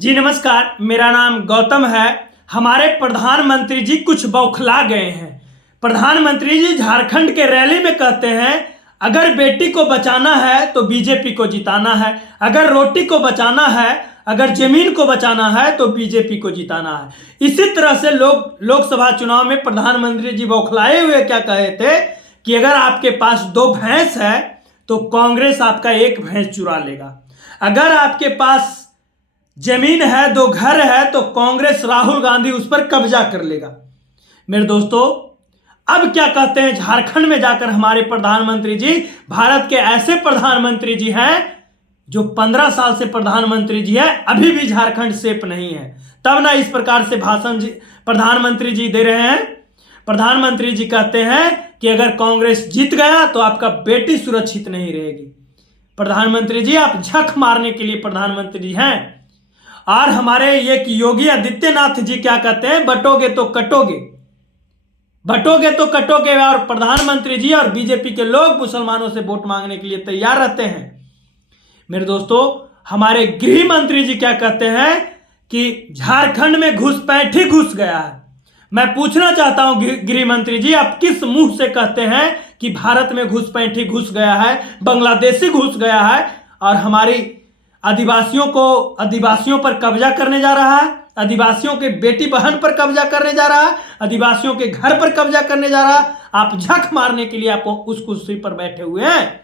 जी नमस्कार, मेरा नाम गौतम है। हमारे प्रधानमंत्री जी कुछ बौखला गए हैं। प्रधानमंत्री जी झारखंड के रैली में कहते हैं अगर बेटी को बचाना है तो बीजेपी को जिताना है, अगर रोटी को बचाना है, अगर जमीन को बचाना है तो बीजेपी को जिताना है। इसी तरह से लोकसभा चुनाव में प्रधानमंत्री जी बौखलाए हुए क्या कहे थे कि अगर आपके पास 2 भैंस है तो कांग्रेस आपका 1 भैंस चुरा लेगा, अगर आपके पास जमीन है, 2 घर है तो कांग्रेस राहुल गांधी उस पर कब्जा कर लेगा। मेरे दोस्तों, अब क्या कहते हैं झारखंड में जाकर हमारे प्रधानमंत्री जी, भारत के ऐसे प्रधानमंत्री जी हैं जो 15 साल से प्रधानमंत्री जी है, अभी भी झारखंड सेफ नहीं है। तब ना इस प्रकार से भाषण प्रधानमंत्री जी दे रहे हैं। प्रधानमंत्री जी कहते हैं कि अगर कांग्रेस जीत गया तो आपका बेटी सुरक्षित नहीं रहेगी। प्रधानमंत्री जी, आप झक मारने के लिए प्रधानमंत्री जी हैं। और हमारे ये योगी आदित्यनाथ जी क्या कहते हैं, बटोगे तो कटोगे, बटोगे तो कटोगे। और प्रधानमंत्री जी और बीजेपी के लोग मुसलमानों से वोट मांगने के लिए तैयार रहते हैं। मेरे दोस्तों, हमारे गृह मंत्री जी क्या कहते हैं कि झारखंड में घुसपैठी घुस गया है। मैं पूछना चाहता हूं गृह मंत्री जी, आप किस मुंह से कहते हैं कि भारत में घुसपैठी घुस गया है, बांग्लादेशी घुस गया है और हमारी आदिवासियों पर कब्जा करने जा रहा है, आदिवासियों के बेटी बहन पर कब्जा करने जा रहा है, आदिवासियों के घर पर कब्जा करने जा रहा है। आप झक मारने के लिए आप उस कुर्सी पर बैठे हुए हैं।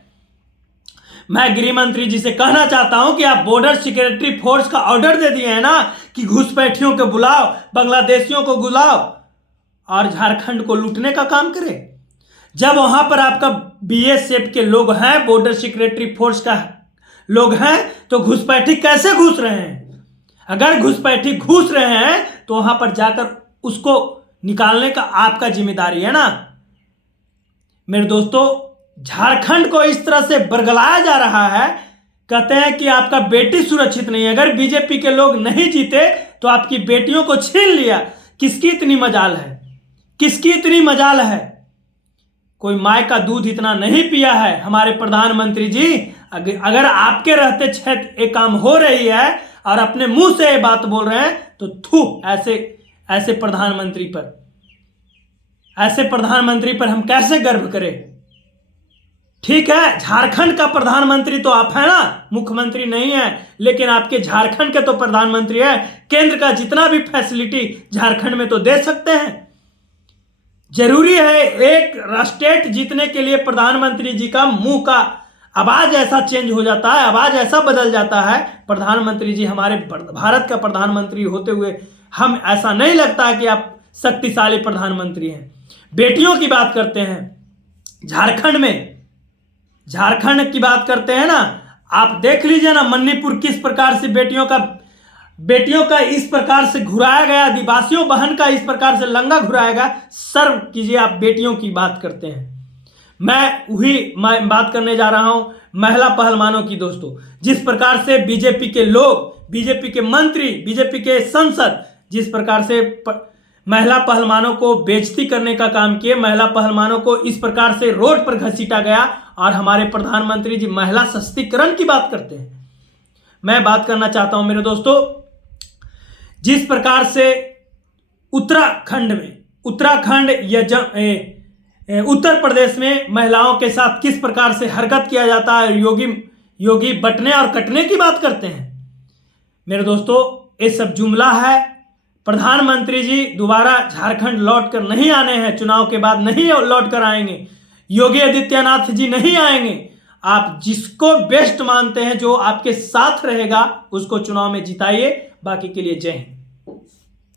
मैं गृह मंत्री जी से कहना चाहता हूं कि आप बॉर्डर सिक्योरिटी फोर्स का ऑर्डर दे दिए हैं ना कि घुसपैठियों को बुलाओ, बांग्लादेशियों को बुलाओ और झारखंड को लूटने का काम करे। जब वहां पर आपका बीएसएफ के लोग हैं, बॉर्डर सिक्योरिटी फोर्स का लोग हैं, तो घुसपैठी कैसे घुस रहे हैं? अगर घुसपैठी घुस रहे हैं तो वहां पर जाकर उसको निकालने का आपका जिम्मेदारी है ना। मेरे दोस्तों, झारखंड को इस तरह से बरगलाया जा रहा है, कहते हैं कि आपका बेटी सुरक्षित नहीं है, अगर बीजेपी के लोग नहीं जीते तो आपकी बेटियों को छीन लिया। किसकी इतनी मजाल है, किसकी इतनी मजाल है? कोई माय का दूध इतना नहीं पिया है हमारे प्रधानमंत्री जी। अगर आपके रहते क्षेत्र एक काम हो रही है और अपने मुंह से ये बात बोल रहे हैं तो थू ऐसे प्रधानमंत्री पर हम कैसे गर्व करें? ठीक है, झारखंड का प्रधानमंत्री तो आप है ना, मुख्यमंत्री नहीं है, लेकिन आपके झारखंड के तो प्रधानमंत्री है। केंद्र का जितना भी फैसिलिटी झारखंड में तो दे सकते हैं। जरूरी है एक स्टेट जीतने के लिए प्रधानमंत्री जी का मुंह का आवाज ऐसा चेंज हो जाता है, आवाज ऐसा बदल जाता है। प्रधानमंत्री जी हमारे भारत का प्रधानमंत्री होते हुए हम ऐसा नहीं लगता है कि आप शक्तिशाली प्रधानमंत्री हैं। बेटियों की बात करते हैं, झारखंड की बात करते हैं ना, आप देख लीजिए ना मणिपुर किस प्रकार से बेटियों का इस प्रकार से घुराया गया, आदिवासियों बहन का इस प्रकार से लंगा घुराया गया। सर्व कीजिए, आप बेटियों की बात करते हैं। मैं बात करने जा रहा हूं महिला पहलवानों की। दोस्तों, जिस प्रकार से बीजेपी के लोग, बीजेपी के मंत्री, बीजेपी के सांसद जिस प्रकार से महिला पहलवानों को बेइज्जती करने का काम किए, महिला पहलवानों को इस प्रकार से रोड पर घसीटा गया और हमारे प्रधानमंत्री जी महिला सशक्तिकरण की बात करते हैं। मैं बात करना चाहता हूं मेरे दोस्तों, जिस प्रकार से उत्तराखंड या उत्तर प्रदेश में महिलाओं के साथ किस प्रकार से हरकत किया जाता है, योगी बटने और कटने की बात करते हैं। मेरे दोस्तों, ये सब जुमला है। प्रधानमंत्री जी दोबारा झारखंड लौट कर नहीं आने हैं, चुनाव के बाद नहीं लौट कर आएंगे। योगी आदित्यनाथ जी नहीं आएंगे। आप जिसको बेस्ट मानते हैं, जो आपके साथ रहेगा, उसको चुनाव में जिताइए। बाकी के लिए जय हिंद।